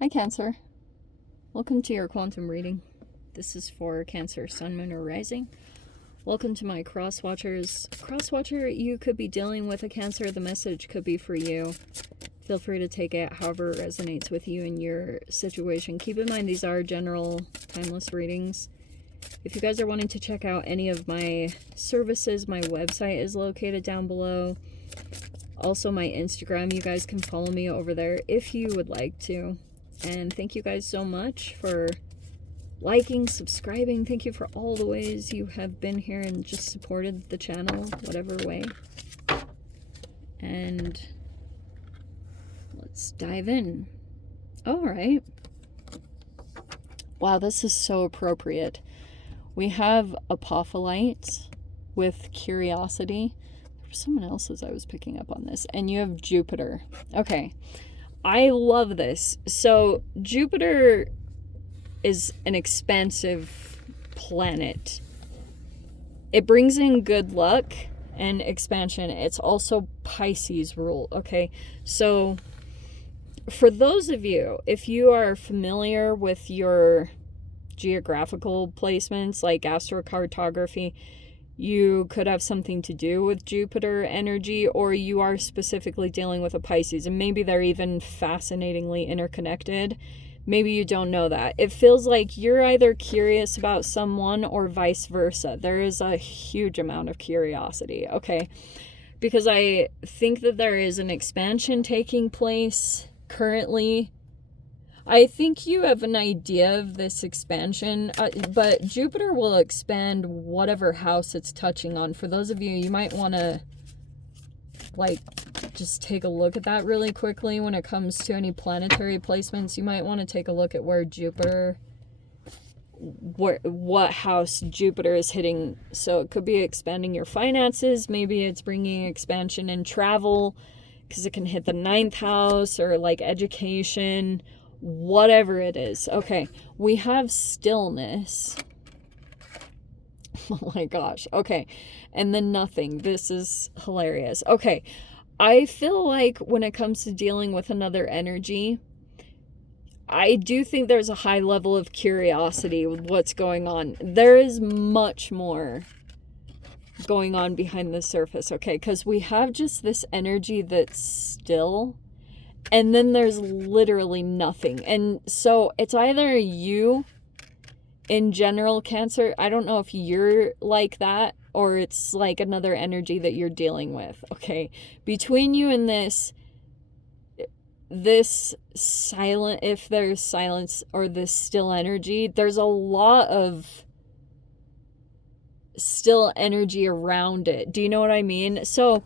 Hi Cancer. Welcome to your quantum reading. This is for Cancer, Sun, Moon, or Rising. Welcome to my cross watchers. Cross watcher, you could be dealing with a Cancer. The message could be for you. Feel free to take it however it resonates with you in your situation. Keep in mind these are general, timeless readings. If you guys are wanting to check out any of my services, my website is located down below. Also my Instagram, you guys can follow me over there if you would like to. And thank you guys so much for liking, subscribing. Thank you for all the ways you have been here and just supported the channel, whatever way. And let's dive in. All right. Wow, this is so appropriate. We have Apophylites with Curiosity. There was someone else's I was picking up on this. And you have Jupiter. Okay. I love this. So Jupiter is an expansive planet. It brings in good luck and expansion. It's also Pisces rule. Okay, so for those of you, if you are familiar with your geographical placements like astrocartography, you could have something to do with Jupiter energy, or you are specifically dealing with a Pisces, and maybe they're even fascinatingly interconnected. Maybe you don't know that. It feels like you're either curious about someone or vice versa. There is a huge amount of curiosity, okay? Because I think that there is an expansion taking place currently. I think you have an idea of this expansion, but Jupiter will expand whatever house it's touching on. For those of you, you might want to, like, just take a look at that really quickly when it comes to any planetary placements. You might want to take a look at where Jupiter, what house Jupiter is hitting. So it could be expanding your finances. Maybe it's bringing expansion in travel because it can hit the 9th house, or like education, whatever it is. Okay, we have stillness. Oh my gosh. Okay, and then nothing. This is hilarious. Okay, I feel like when it comes to dealing with another energy, I do think there's a high level of curiosity with what's going on. There is much more going on behind the surface, okay? Because we have just this energy that's still, and then there's literally nothing. And so it's either you, in general, Cancer, I don't know if you're like that, or it's like another energy that you're dealing with, okay? Between you and this silent, if there's silence, or this still energy, there's a lot of still energy around it. Do you know what I mean? So,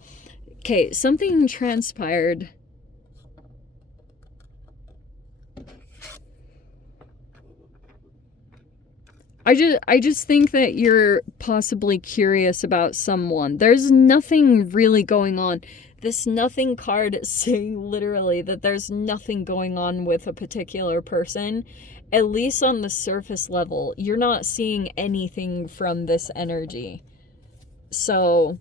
okay, something transpired. I just think that you're possibly curious about someone. There's nothing really going on. This nothing card is saying literally that there's nothing going on with a particular person. At least on the surface level, you're not seeing anything from this energy. So,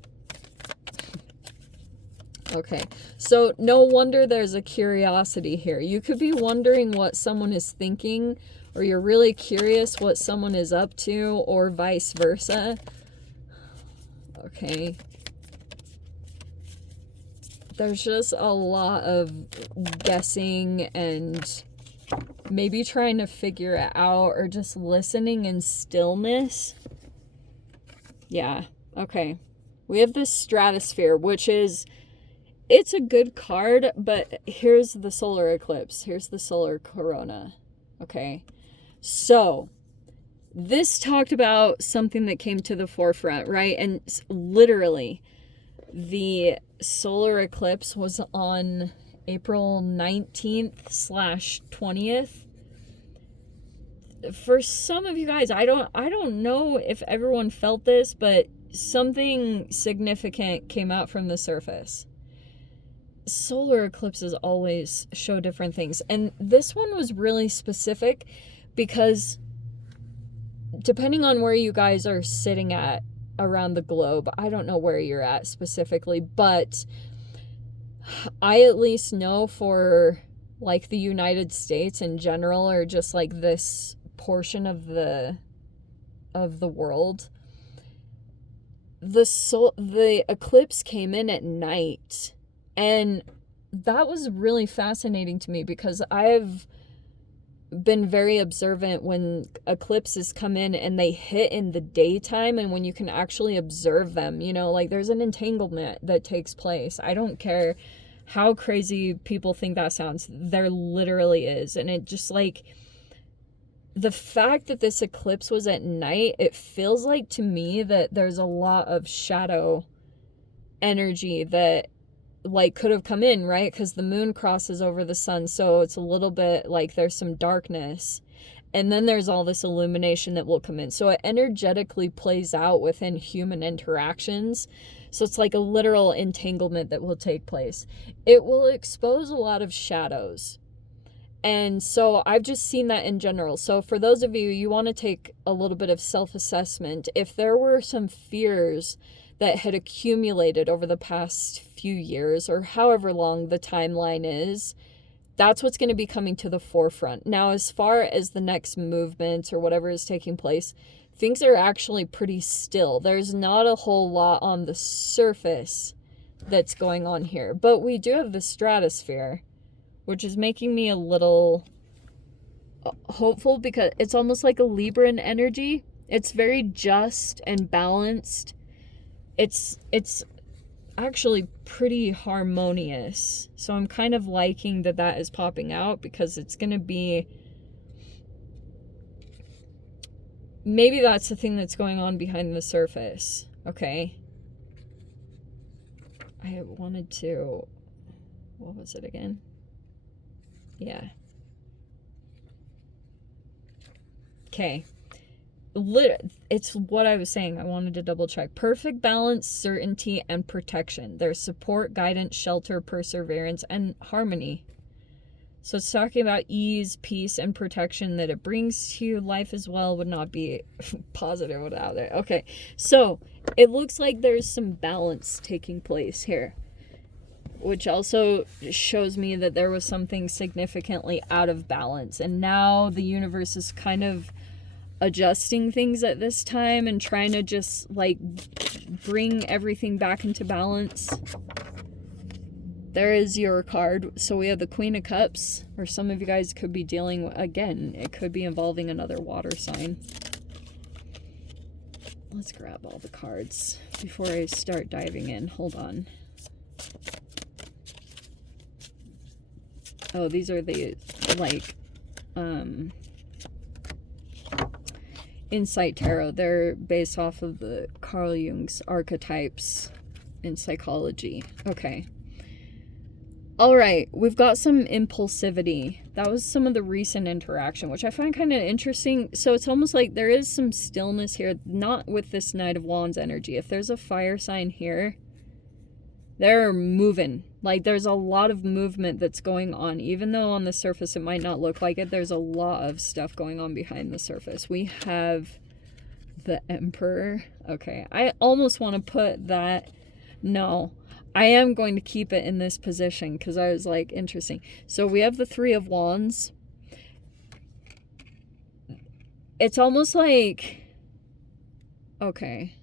okay. So no wonder there's a curiosity here. You could be wondering what someone is thinking, or you're really curious what someone is up to, or vice versa. Okay. There's just a lot of guessing and maybe trying to figure it out, or just listening in stillness. Yeah, okay. We have this stratosphere, which is, it's a good card, but here's the solar eclipse. Here's the solar corona. Okay. So, this talked about something that came to the forefront, right? And literally, the solar eclipse was on April 19th/20th. For some of you guys, I don't know if everyone felt this, but something significant came out from the surface. Solar eclipses always show different things, and this one was really specific because depending on where you guys are sitting at around the globe, I don't know where you're at specifically, but I at least know for like the United States in general, or just like this portion of the world, the eclipse came in at night, and that was really fascinating to me because I've been very observant when eclipses come in and they hit in the daytime, and when you can actually observe them, you know, like there's an entanglement that takes place. I don't care how crazy people think that sounds, there literally is. And it just like, the fact that this eclipse was at night, it feels like to me that there's a lot of shadow energy that like could have come in, right? Because the moon crosses over the sun, so it's a little bit like there's some darkness, and then there's all this illumination that will come in. So it energetically plays out within human interactions. So it's like a literal entanglement that will take place. It will expose a lot of shadows. And so I've just seen that in general. So for those of you, you want to take a little bit of self-assessment. If there were some fears that had accumulated over the past few years, or however long the timeline is, that's what's going to be coming to the forefront. Now, as far as the next movement or whatever is taking place, things are actually pretty still. There's not a whole lot on the surface that's going on here. But we do have the stratosphere, which is making me a little hopeful because it's almost like a Libran energy. It's very just and balanced. It's actually pretty harmonious. So I'm kind of liking that is popping out, because it's going to be, maybe that's the thing that's going on behind the surface. Okay. I wanted to, what was it again? Yeah. Okay. It's what I was saying. I wanted to double check. Perfect balance, certainty, and protection. There's support, guidance, shelter, perseverance, and harmony. So it's talking about ease, peace, and protection that it brings to you. Life as well would not be positive without it. Okay, so it looks like there's some balance taking place here, which also shows me that there was something significantly out of balance. And now the universe is kind of adjusting things at this time and trying to just like bring everything back into balance. There is your card. So we have the Queen of Cups, or some of you guys could be dealing, again, it could be involving another water sign. Let's grab all the cards before I start diving in. Hold on. Oh, these are the, like, Insight Tarot. They're based off of the Carl Jung's archetypes in psychology. Okay. All right, we've got some impulsivity. That was some of the recent interaction, which I find kind of interesting. So it's almost like there is some stillness here, not with this Knight of Wands energy. If there's a fire sign here, they're moving. Like, there's a lot of movement that's going on. Even though on the surface it might not look like it, there's a lot of stuff going on behind the surface. We have the Emperor. Okay, I almost want to put that. No, I am going to keep it in this position because I was like, interesting. So we have the Three of Wands. It's almost like, okay,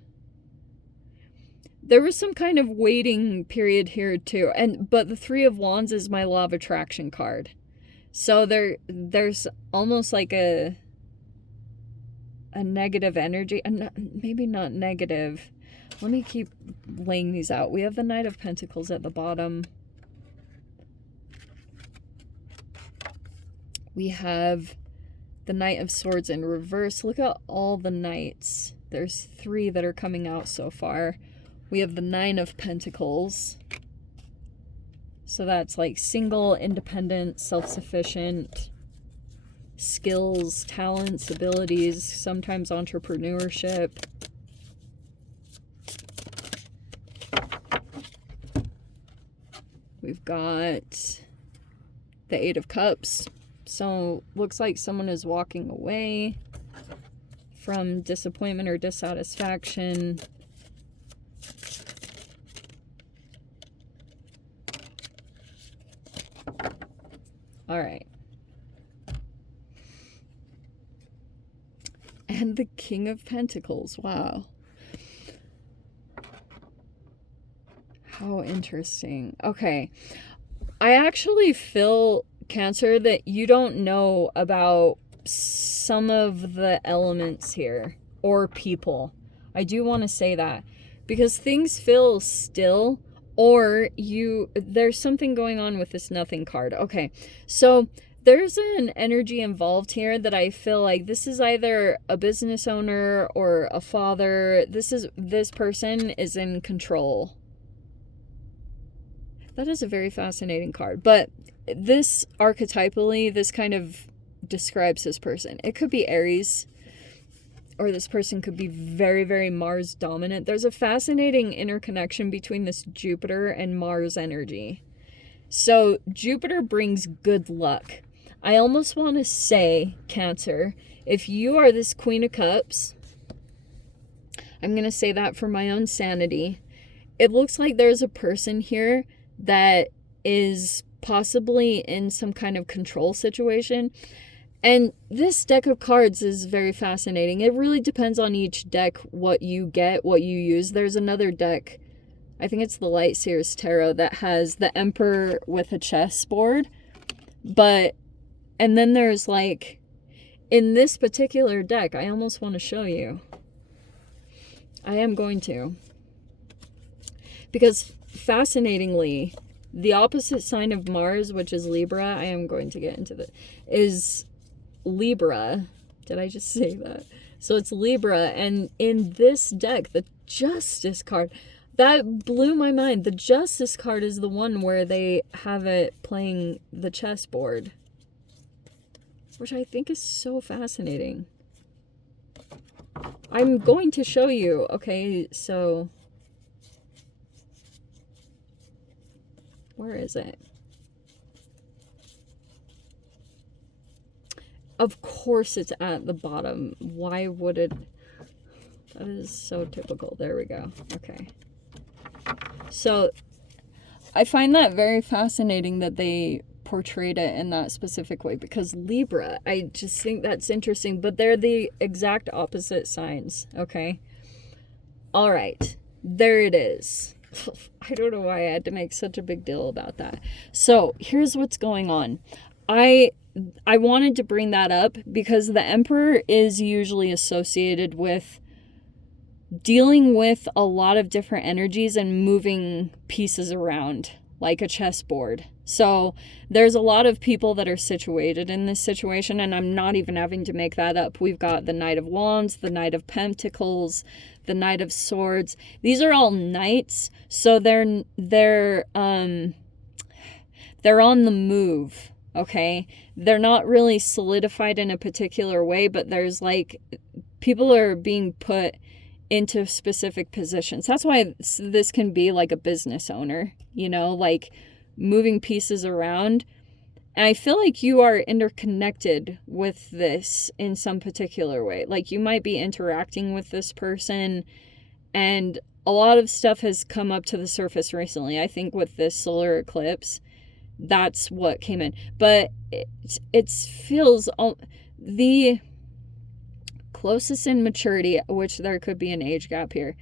there was some kind of waiting period here too. But the Three of Wands is my Law of Attraction card. So there's almost like a negative energy, and maybe not negative. Let me keep laying these out. We have the Knight of Pentacles at the bottom. We have the Knight of Swords in reverse. Look at all the knights. There's 3 that are coming out so far. We have the Nine of Pentacles. So that's like single, independent, self-sufficient, skills, talents, abilities, sometimes entrepreneurship. We've got the Eight of Cups. So looks like someone is walking away from disappointment or dissatisfaction. All right. And the King of Pentacles. Wow. How interesting. Okay. I actually feel, Cancer, that you don't know about some of the elements here or people. I do want to say that because things feel still, or there's something going on with this Nothing card. Okay. So there's an energy involved here that I feel like this is either a business owner or a father. This person is in control. That is a very fascinating card. But this archetypally, this kind of describes this person. It could be Aries, or this person could be very, very Mars dominant. There's a fascinating interconnection between this Jupiter and Mars energy. So Jupiter brings good luck. I almost want to say, Cancer, if you are this Queen of Cups, I'm going to say that for my own sanity, it looks like there's a person here that is possibly in some kind of control situation. And this deck of cards is very fascinating. It really depends on each deck, what you get, what you use. There's another deck, I think it's the Light Seers Tarot, that has the Emperor with a chessboard. And then there's like, in this particular deck, I almost want to show you. I am going to. Because fascinatingly, the opposite sign of Mars, which is Libra, I am going to get into that, is Libra. Did I just say that? So it's Libra, and in this deck, the Justice card, that blew my mind. The Justice card is the one where they have it playing the chessboard, which I think is so fascinating. I'm going to show you. Okay, so where is it? Of course it's at the bottom. Why would it? That is so typical. There we go. Okay. So I find that very fascinating that they portrayed it in that specific way, because Libra, I just think that's interesting, but they're the exact opposite signs. Okay. All right. There it is. I don't know why I had to make such a big deal about that. So here's what's going on. I wanted to bring that up because the Emperor is usually associated with dealing with a lot of different energies and moving pieces around like a chessboard. So there's a lot of people that are situated in this situation, and I'm not even having to make that up. We've got the Knight of Wands, the Knight of Pentacles, the Knight of Swords. These are all knights, so they're on the move, okay? They're not really solidified in a particular way, but there's like, people are being put into specific positions. That's why this can be like a business owner, you know, like moving pieces around. And I feel like you are interconnected with this in some particular way. Like you might be interacting with this person, and a lot of stuff has come up to the surface recently. I think with this solar eclipse, that's what came in. But it feels the closest in maturity, which there could be an age gap here.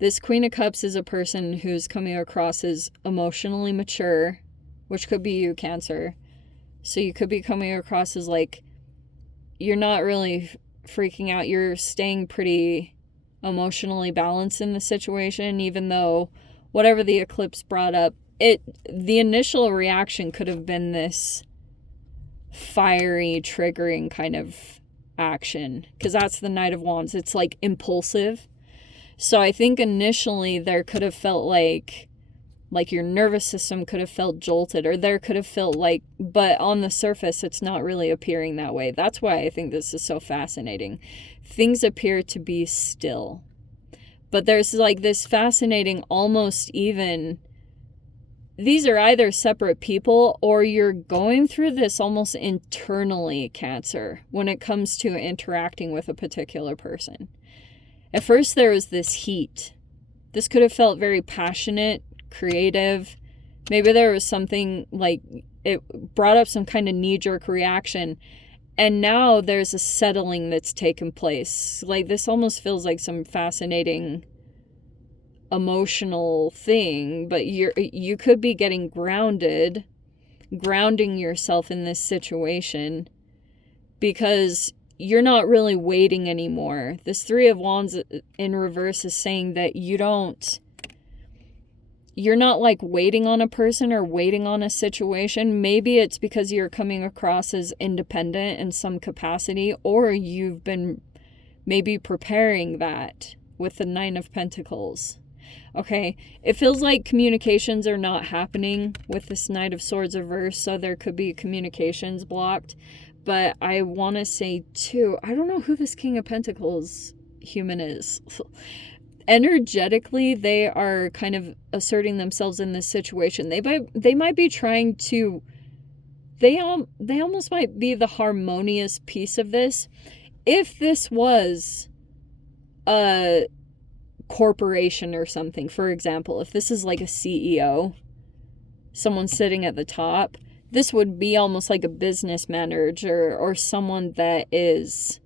This Queen of Cups is a person who's coming across as emotionally mature, which could be you, Cancer. So you could be coming across as like, you're not really freaking out. You're staying pretty emotionally balanced in the situation, even though whatever the eclipse brought up, the initial reaction could have been this fiery, triggering kind of action, because that's the Knight of Wands. It's like impulsive. So I think initially there could have felt like your nervous system could have felt jolted, or there could have felt like, but on the surface it's not really appearing that way. That's why I think this is so fascinating. Things appear to be still, but there's like this fascinating, almost even, these are either separate people or you're going through this almost internally, Cancer, when it comes to interacting with a particular person. At first there was this heat. This could have felt very passionate, creative. Maybe there was something like it brought up some kind of knee-jerk reaction. And now there's a settling that's taken place. Like, this almost feels like some fascinating emotional thing, but you could be getting grounding yourself in this situation because you're not really waiting anymore. This Three of Wands in reverse is saying that you're not like waiting on a person or waiting on a situation. Maybe it's because you're coming across as independent in some capacity, or you've been maybe preparing that with the Nine of Pentacles. Okay, it feels like communications are not happening with this Knight of Swords reverse, so there could be communications blocked. But I want to say too, I don't know who this King of Pentacles human is. Energetically, they are kind of asserting themselves in this situation. They might be trying to, they almost might be the harmonious piece of this. If this was a corporation or something, for example, if this is like a CEO, someone sitting at the top, this would be almost like a business manager or someone that is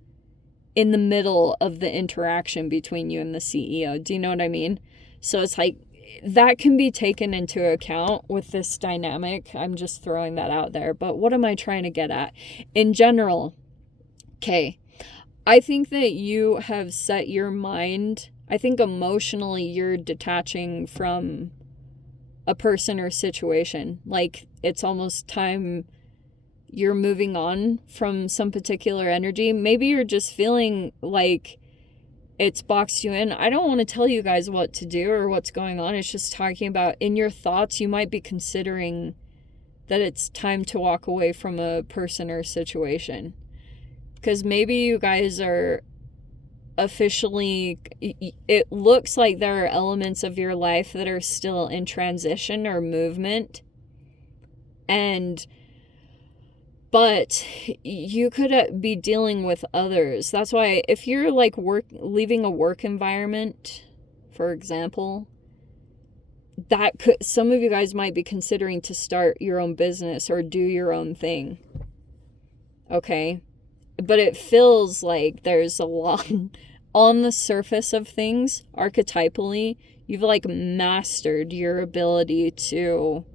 in the middle of the interaction between you and the CEO. Do you know what I mean? So it's like that can be taken into account with this dynamic. I'm just throwing that out there. But what am I trying to get at? In general, okay, I think that you have set your mind, I think emotionally you're detaching from a person or situation. Like, it's almost time you're moving on from some particular energy. Maybe you're just feeling like it's boxed you in. I don't want to tell you guys what to do or what's going on. It's just talking about in your thoughts, you might be considering that it's time to walk away from a person or situation. Because maybe you guys are officially, it looks like there are elements of your life that are still in transition or movement. But you could be dealing with others. That's why if you're like leaving a work environment, for example, that could, some of you guys might be considering to start your own business or do your own thing. Okay? But it feels like there's a lot on the surface of things, archetypally, you've like mastered your ability to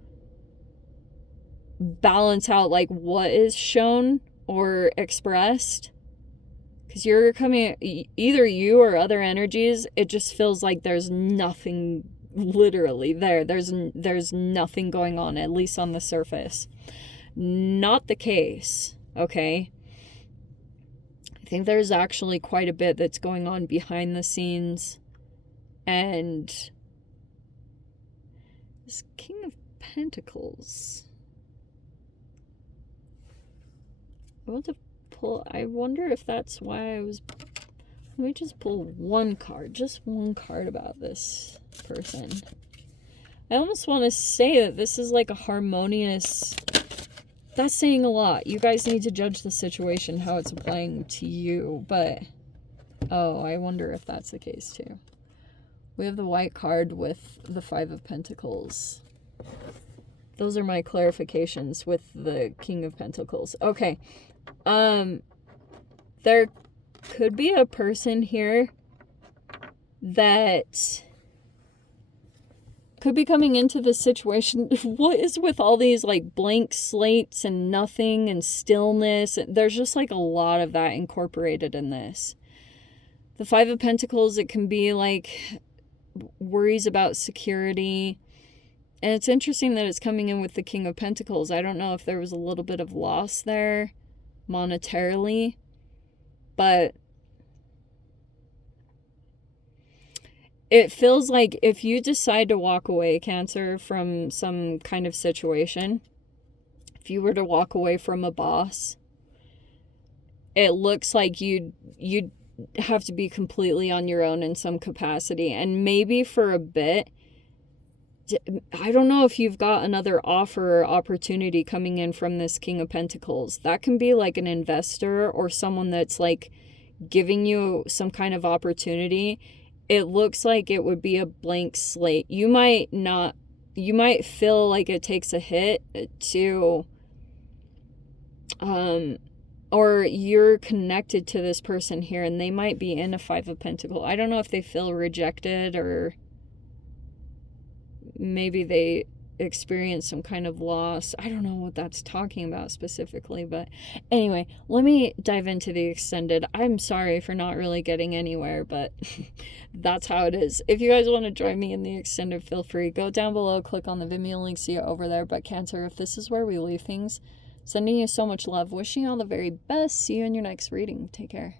balance out like what is shown or expressed, because you're coming, either you or other energies, it just feels like there's nothing literally there's nothing going on, at least on the surface. Not the case. Okay, I think there's actually quite a bit that's going on behind the scenes. And this King of Pentacles, I wonder if that's why let me just pull just one card about this person. I almost want to say that this is like a harmonious, that's saying a lot. You guys need to judge the situation, how it's applying to you, but, oh, I wonder if that's the case too. We have the white card with the Five of Pentacles. Those are my clarifications with the King of Pentacles. Okay. There could be a person here that could be coming into this situation. What is with all these like blank slates and nothing and stillness? There's just like a lot of that incorporated in this. The Five of Pentacles, it can be like worries about security. And it's interesting that it's coming in with the King of Pentacles. I don't know if there was a little bit of loss there monetarily, but it feels like if you decide to walk away, Cancer, from some kind of situation, if you were to walk away from a boss, it looks like you'd have to be completely on your own in some capacity. And maybe for a bit, I don't know if you've got another offer or opportunity coming in from this King of Pentacles. That can be like an investor or someone that's like giving you some kind of opportunity. It looks like it would be a blank slate. You might feel like it takes a hit to or you're connected to this person here and they might be in a Five of Pentacles. I don't know if they feel rejected or maybe they experience some kind of loss. I don't know what that's talking about specifically, but anyway, let me dive into the extended. I'm sorry for not really getting anywhere, but that's how it is. If you guys want to join me in the extended, feel free. Go down below, click on the Vimeo link, see it over there. But Cancer, if this is where we leave things, sending you so much love, wishing you all the very best. See you in your next reading. Take care.